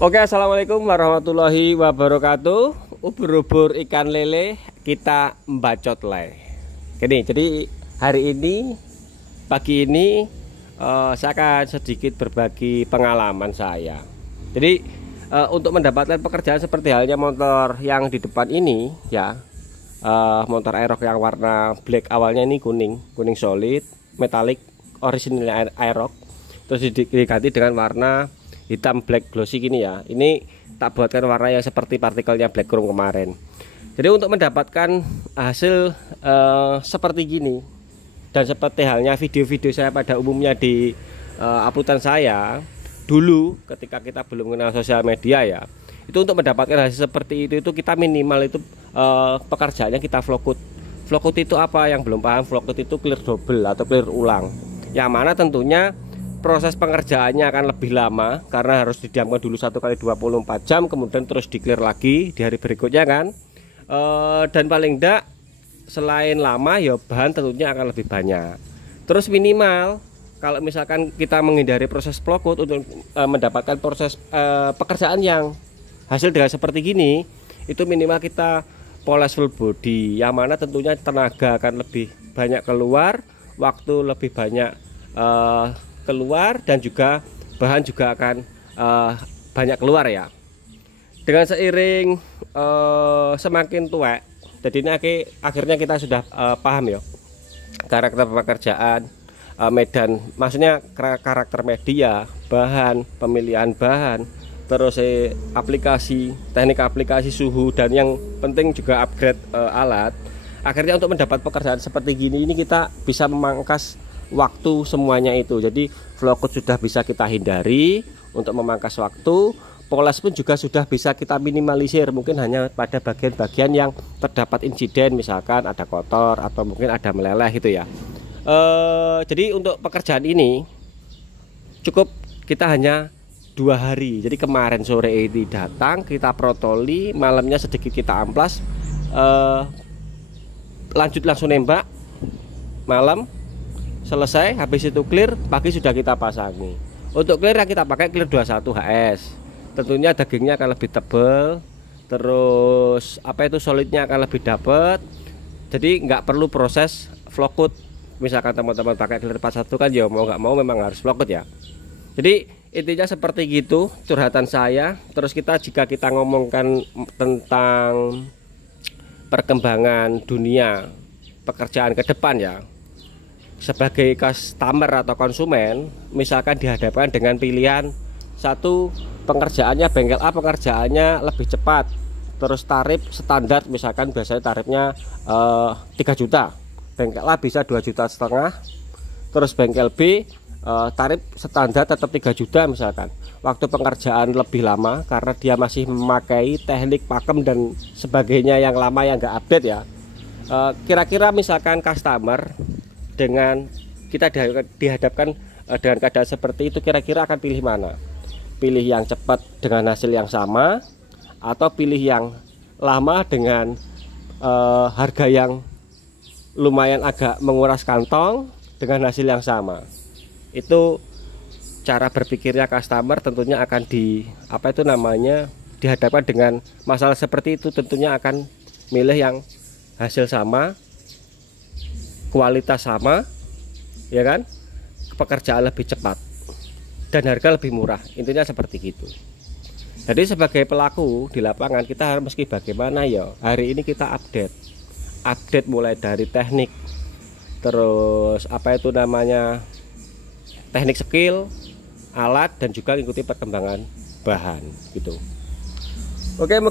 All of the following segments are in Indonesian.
Oke, assalamualaikum warahmatullahi wabarakatuh. Ubur-ubur ikan lele kita bacot leh. Gini, jadi hari ini pagi ini saya akan sedikit berbagi pengalaman saya. Jadi untuk mendapatkan pekerjaan seperti halnya motor yang di depan ini ya, motor Aerox yang warna black, awalnya ini kuning solid metalik original Aerox, terus diganti dengan warna hitam black glossy gini ya. Ini tak buatkan warna yang seperti partikelnya black chrome kemarin. Jadi untuk mendapatkan hasil seperti gini, dan seperti halnya video-video saya pada umumnya di uploadan saya dulu ketika kita belum mengenal sosial media ya, itu untuk mendapatkan hasil seperti itu kita minimal itu pekerjaannya kita vlogcut. Vlogcut itu apa? Yang belum paham, vlogcut itu clear double atau clear ulang, yang mana tentunya proses pengerjaannya akan lebih lama karena harus didiamkan dulu 1 kali 24 jam, kemudian terus di clear lagi di hari berikutnya kan. Dan paling enggak selain lama ya bahan tentunya akan lebih banyak. Terus minimal kalau misalkan kita menghindari proses vlogcut untuk mendapatkan proses pekerjaan yang hasil dengan seperti gini, itu minimal kita poles full body, yang mana tentunya tenaga akan lebih banyak keluar, waktu lebih banyak keluar, dan juga bahan juga akan banyak keluar ya. Dengan seiring semakin tua, jadi ini akhirnya kita sudah paham ya karakter pekerjaan, medan, maksudnya karakter media, bahan, pemilihan bahan, terus aplikasi, teknik aplikasi suhu, dan yang penting juga upgrade alat. Akhirnya untuk mendapat pekerjaan seperti gini ini kita bisa memangkas waktu semuanya itu. Jadi vlogcut sudah bisa kita hindari untuk memangkas waktu, poles pun juga sudah bisa kita minimalisir, mungkin hanya pada bagian-bagian yang terdapat insiden, misalkan ada kotor atau mungkin ada meleleh gitu ya. Jadi untuk pekerjaan ini cukup kita hanya 2 hari. Jadi kemarin sore ini datang, kita protoli, malamnya sedikit kita amplas, lanjut langsung nembak malam. Selesai, habis itu clear, pagi sudah kita pasangi. Untuk clear kita pakai clear 21 HS. Tentunya dagingnya akan lebih tebal, terus solidnya akan lebih dapat. Jadi nggak perlu proses vlogcut. Misalkan teman-teman pakai clear 41 kan ya mau nggak mau memang harus vlogcut ya. Jadi intinya seperti gitu curhatan saya. Terus jika kita ngomongkan tentang perkembangan dunia pekerjaan ke depan ya, sebagai customer atau konsumen, misalkan dihadapkan dengan pilihan satu, pengerjaannya bengkel A pengerjaannya lebih cepat, terus tarif standar misalkan biasanya tarifnya 3 juta, bengkel A bisa 2,5 juta, terus bengkel B tarif standar tetap 3 juta misalkan. Waktu pengerjaan lebih lama karena dia masih memakai teknik pakem dan sebagainya yang lama yang nggak update ya. Kira-kira misalkan customer dengan kita dihadapkan dengan keadaan seperti itu, kira-kira akan pilih mana? Pilih yang cepat dengan hasil yang sama, atau pilih yang lama dengan harga yang lumayan agak menguras kantong dengan hasil yang sama? Itu cara berpikirnya customer, tentunya akan dihadapkan dengan masalah seperti itu, tentunya akan milih yang hasil sama, kualitas sama, ya kan, pekerjaan lebih cepat dan harga lebih murah. Intinya seperti gitu. Jadi sebagai pelaku di lapangan kita harus meski bagaimana ya, hari ini kita update mulai dari teknik, terus teknik skill, alat, dan juga ikuti perkembangan bahan gitu. Oke,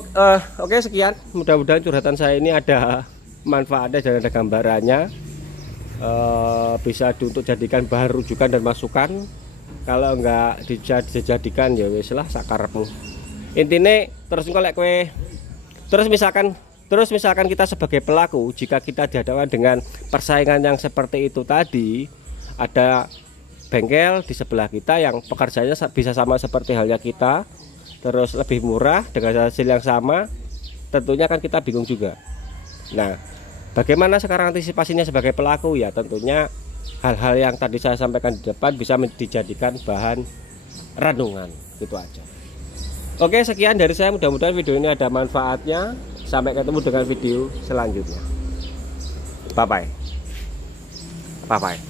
sekian, mudah-mudahan curhatan saya ini ada manfaatnya dan ada gambarannya, bisa untuk jadikan bahan rujukan dan masukan. Kalau enggak dijadikan ya wis lah sakarepmu. Intine terus misalkan kita sebagai pelaku, jika kita dihadapkan dengan persaingan yang seperti itu tadi, ada bengkel di sebelah kita yang pekerjaannya bisa sama seperti halnya kita, terus lebih murah dengan hasil yang sama, tentunya kan kita bingung juga. Nah, bagaimana sekarang antisipasinya sebagai pelaku ya, tentunya hal-hal yang tadi saya sampaikan di depan bisa dijadikan bahan renungan, gitu aja. Oke, sekian dari saya. Mudah-mudahan video ini ada manfaatnya. Sampai ketemu dengan video selanjutnya. Bye bye. Bye bye.